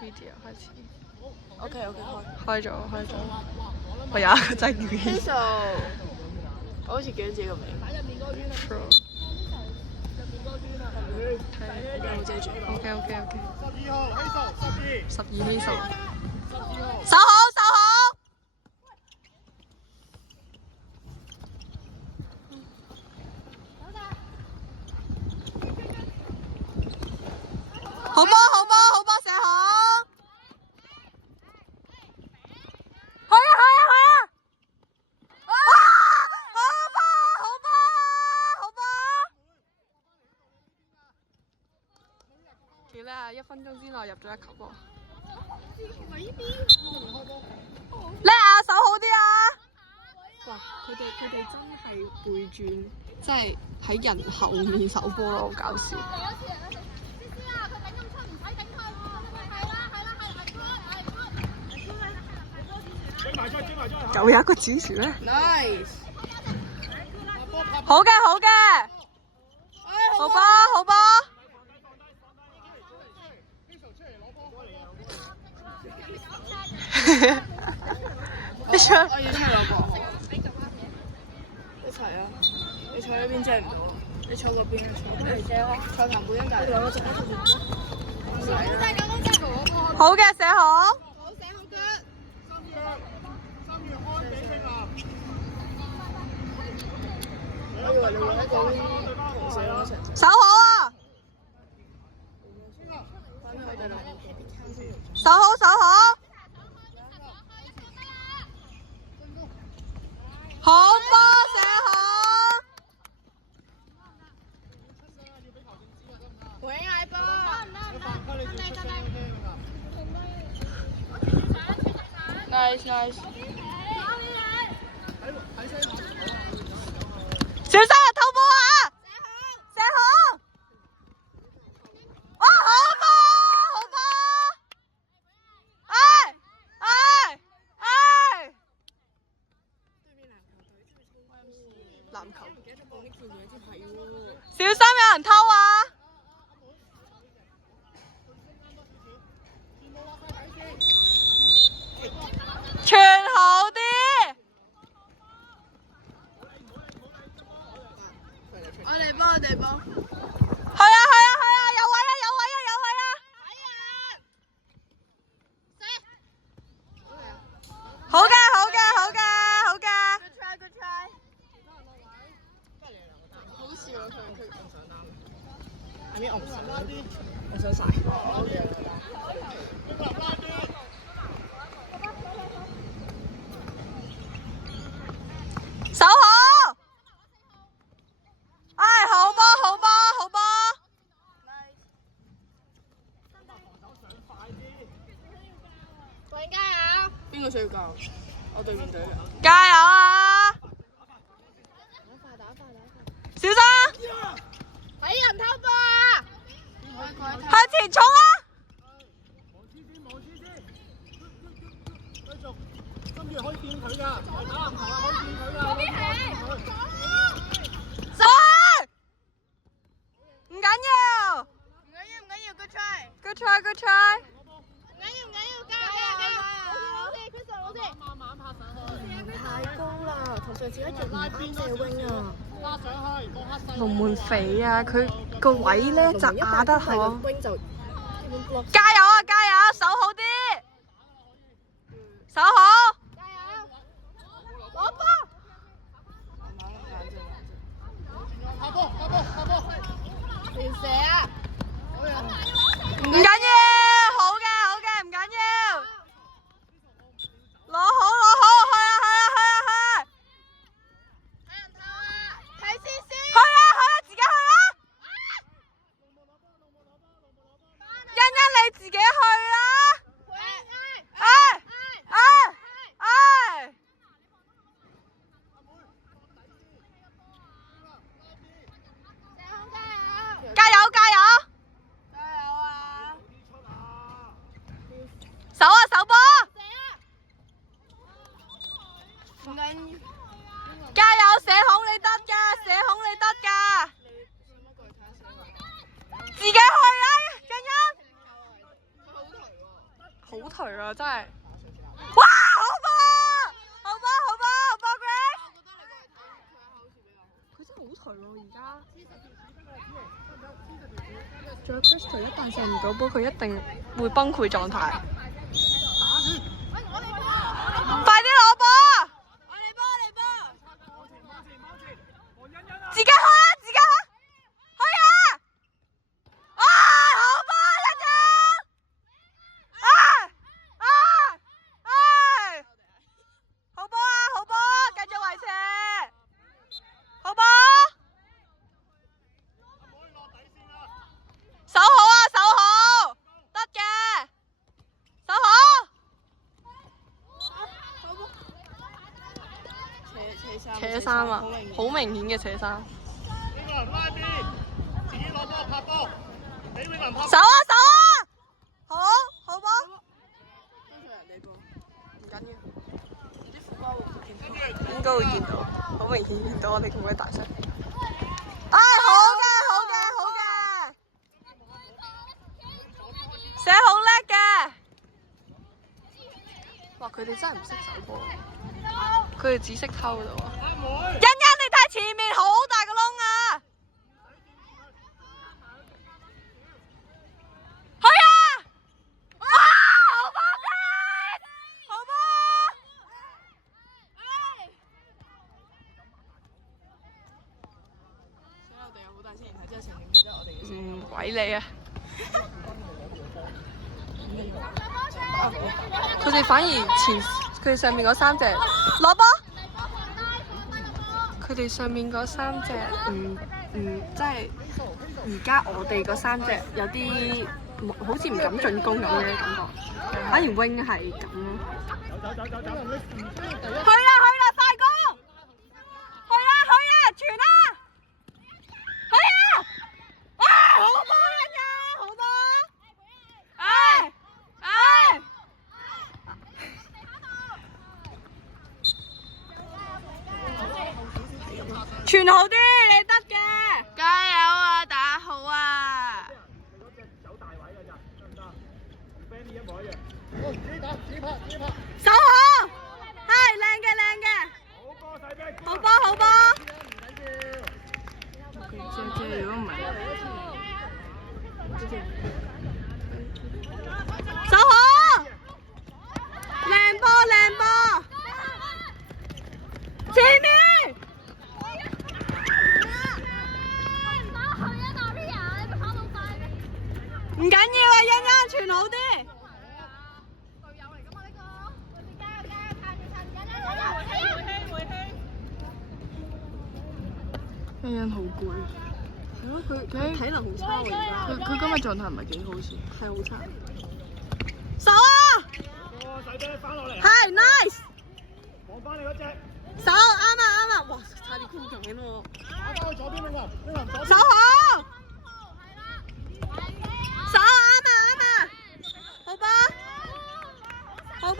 video 開始。OK 開咗。我有一個真嘅。希數，我好似記得自己個名。True。有冇遮住 OK。12希數。守好。好波，射好。去啊！好波！幾叻啊！1分鐘之內入咗一球波。叻啊！手好啲啊！哇！佢哋真係背轉，即係喺人後面守波咯，好搞笑。就有一個主持咧。Nice。好嘅。好波。我要出去攞波。一齊啊！你坐呢邊遮唔到，你坐嗰邊。坐旁邊就。好嘅，射好。我以為你會喺嗰邊射咯，成隻。守好啊！守好。好波，射好。回來波。Nice。小心啊！偷波啊！射好。好波！籃球。小心有人偷啊！傳好啲。我哋波。係啊！有位啊！好嘅。Good try。好笑啊！佢唔想擔。係咪我想晒。守好。好波。加油！邊個需要教？我對面隊嘅。加油啊！小心！睇人偷波啊！向前衝啊！跟住可以掂佢㗎，打籃球啊可以掂佢㗎。嗰邊係。唔緊要。Good try。唔緊要，加油！慢拍上去。太高啦，同上次一樣唔啱射 wing 啊！拉上去，個黑細。龍門肥啊！佢個位咧就壓得好。加油啊！守好啲。守好。加油！攞波！下波！亂射啊！唔緊要，好嘅，唔緊要。攞好，去啊！睇人偷啊！睇先。去啊！自己去啊！欣你自己去啦。好頹啊！真係。哇！好波！好波！好波！好波 Grace！ 佢真係好頹喎而家。仲有 Crystal 一旦射唔到波，佢一定會崩潰狀態。快啲攞波！我嚟波！自己開啊！自己開！開啊！啊！好波一張！好波啊！好波！繼續維持！好波！守好啊！守好！得嘅！守好！扯衫啊！好明顯嘅扯衫。永倫拉邊，自己攞波拍波，俾永倫拍。守啊！守啊！好，好波。跟住人哋波，唔緊要。啲副波應該會見到，好明顯見到我哋咁鬼大聲。啊！好嘅，好嘅，好嘅。寫好叻嘅。哇！佢哋真係唔識走波，佢哋只識偷啫喎。欣欣，你睇前面好大個窿啊！去啊！哇！好波嘅，好波！所以我哋有好大聲，然後之後成年變咗我哋嘅聲。鬼你啊！佢哋反而佢哋上面嗰三隻攞波，佢哋上面嗰三隻即係而家我哋嗰三隻有啲好似唔敢進攻咁嘅感覺，反而 wing 係咁咯。去啦快攻！去啦傳啦！去啊！啊！好波人呀！好波！傳好啲，你得嘅，加油啊！打好啊！守好，係靚嘅。好波！即係如果唔係，守好，靚波！前面。唔緊要啊，欣傳好啲。欣好攰。係咯，佢體能好差喎而家。佢今日狀態唔係幾好先。係好差。守啊！係 nice。望翻你嗰隻。守啱啊！哇，差啲箍緊喎。打翻去左邊永倫守好。守啱啊！好波！非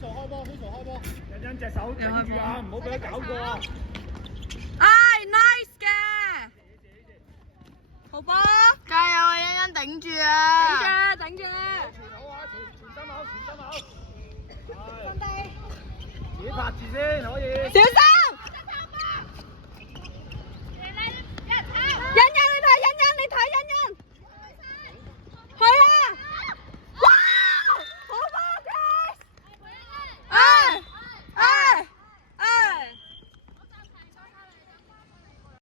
常開波！欣隻手頂住啊，唔好俾佢搞過啊！nice 嘅，好波！